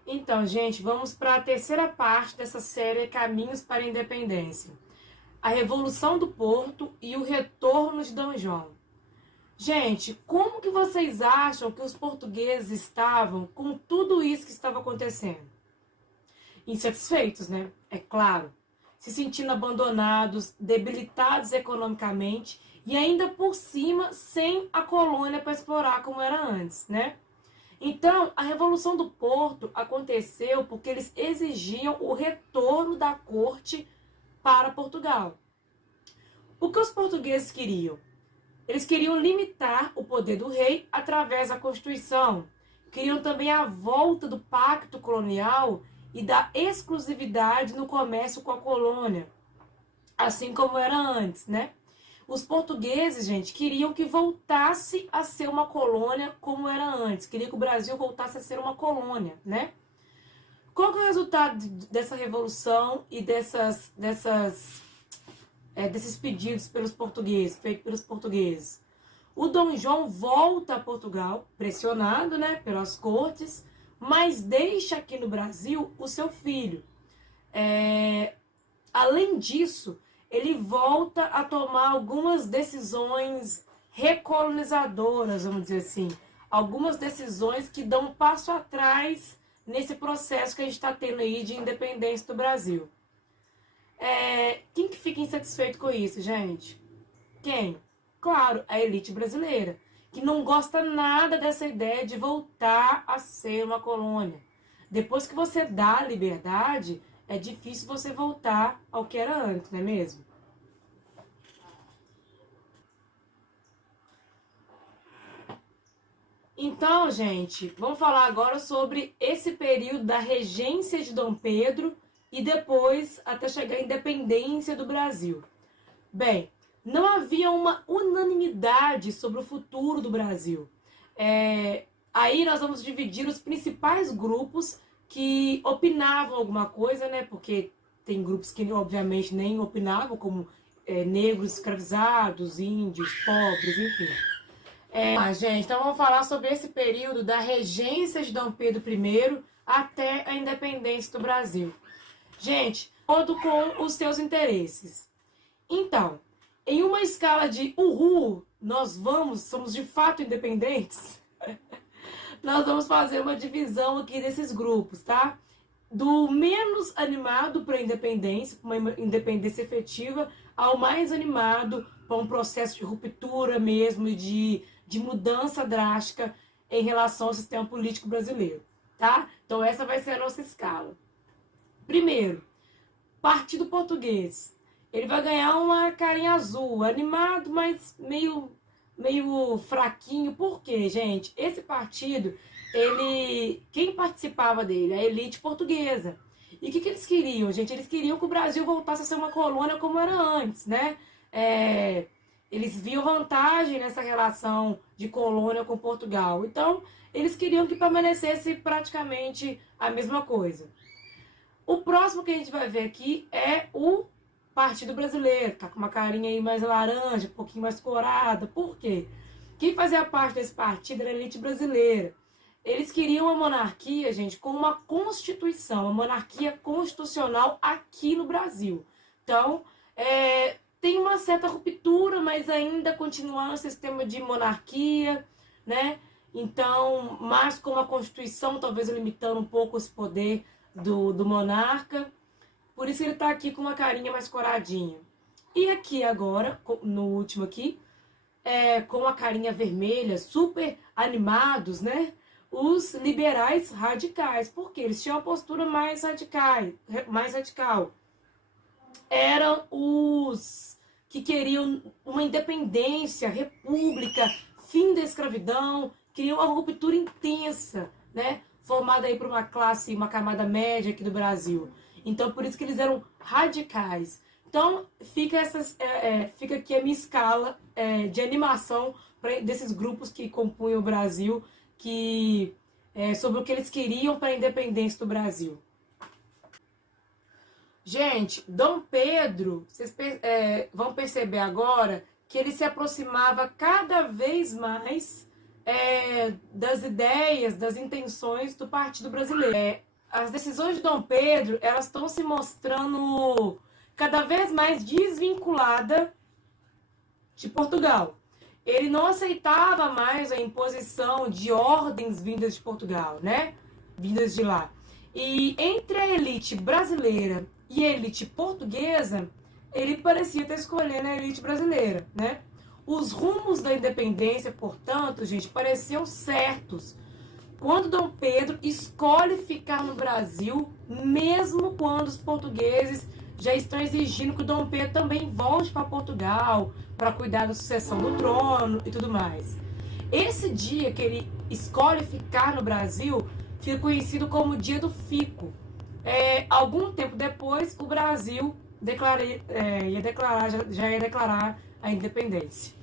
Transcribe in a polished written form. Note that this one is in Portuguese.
Então, gente, vamos para a terceira parte dessa série Caminhos para a Independência. A Revolução do Porto e o Retorno de Dom João. Gente, como que vocês acham que os portugueses estavam com tudo isso que estava acontecendo? Insatisfeitos, né? É claro. Se sentindo abandonados, debilitados economicamente e ainda por cima sem a colônia para explorar como era antes, né? Então, a Revolução do Porto aconteceu porque eles exigiam o retorno da corte para Portugal. O que os portugueses queriam? Eles queriam limitar o poder do rei através da Constituição. Queriam também a volta do pacto colonial e da exclusividade no comércio com a colônia, assim como era antes, né? Os portugueses, gente, queriam que voltasse a ser uma colônia como era antes. Queriam que o Brasil voltasse a ser uma colônia, né? Qual que é o resultado dessa revolução e desses pedidos pelos portugueses, feitos pelos portugueses? O Dom João volta a Portugal, pressionado, né, pelas cortes, mas deixa aqui no Brasil o seu filho. Além disso, ele volta a tomar algumas decisões recolonizadoras, vamos dizer assim. Algumas decisões que dão um passo atrás nesse processo que a gente está tendo aí de independência do Brasil. Quem que fica insatisfeito com isso, gente? Quem? Claro, a elite brasileira, que não gosta nada dessa ideia de voltar a ser uma colônia. Depois que você dá a liberdade, é difícil você voltar ao que era antes, não é mesmo? Então, gente, vamos falar agora sobre esse período da regência de Dom Pedro e depois até chegar à independência do Brasil. Bem, não havia uma unanimidade sobre o futuro do Brasil. Aí nós vamos dividir os principais grupos que opinavam alguma coisa, né? Porque tem grupos que obviamente nem opinavam, como negros escravizados, índios, pobres, enfim. Gente, então vamos falar sobre esse período da regência de Dom Pedro I até a independência do Brasil. Gente, todo com os seus interesses. Então, em uma escala de uhul, somos de fato independentes, nós vamos fazer uma divisão aqui desses grupos, tá? Do menos animado para a independência, uma independência efetiva, ao mais animado para um processo de ruptura mesmo e de mudança drástica em relação ao sistema político brasileiro, tá? Então essa vai ser a nossa escala. Primeiro, Partido Português. Ele vai ganhar uma carinha azul, animado, mas meio fraquinho. Por quê, gente? Esse partido, quem participava dele? A elite portuguesa. E o que eles queriam, gente? Eles queriam que o Brasil voltasse a ser uma colônia como era antes, né? Eles viam vantagem nessa relação de colônia com Portugal. Então, eles queriam que permanecesse praticamente a mesma coisa. O próximo que a gente vai ver aqui é o Partido Brasileiro. Tá com uma carinha aí mais laranja, um pouquinho mais corada. Por quê? Quem fazia parte desse partido era a elite brasileira. Eles queriam uma monarquia, gente, com uma constituição, uma monarquia constitucional aqui no Brasil. Então, tem uma certa ruptura, mas ainda continuar no sistema de monarquia, né? Então, mas com uma constituição, talvez limitando um pouco esse poder do monarca. Por isso ele tá aqui com uma carinha mais coradinha. E aqui agora, no último aqui, com a carinha vermelha, super animados, né? Os liberais radicais. Porque eles tinham uma postura mais radical. Eram os que queriam uma independência, república, fim da escravidão, queriam uma ruptura intensa, né? Formada aí por uma classe, uma camada média aqui do Brasil. Então, por isso que eles eram radicais. Então, fica aqui a minha escala de animação desses grupos que compunham o Brasil, sobre o que eles queriam para a independência do Brasil. Gente, Dom Pedro, vocês vão perceber agora que ele se aproximava cada vez mais das ideias, das intenções do Partido Brasileiro. as decisões de Dom Pedro, elas estão se mostrando cada vez mais desvinculada de Portugal. Ele não aceitava mais a imposição de ordens vindas de Portugal, né? Vindas de lá. E entre a elite brasileira e a elite portuguesa, ele parecia estar escolhendo a elite brasileira, né? Os rumos da independência, portanto, gente, pareciam certos quando Dom Pedro escolhe ficar no Brasil, mesmo quando os portugueses já estão exigindo que o Dom Pedro também volte para Portugal para cuidar da sucessão do trono e tudo mais. Esse dia que ele escolhe ficar no Brasil fica conhecido como Dia do Fico. Algum tempo depois, o Brasil já ia declarar a independência.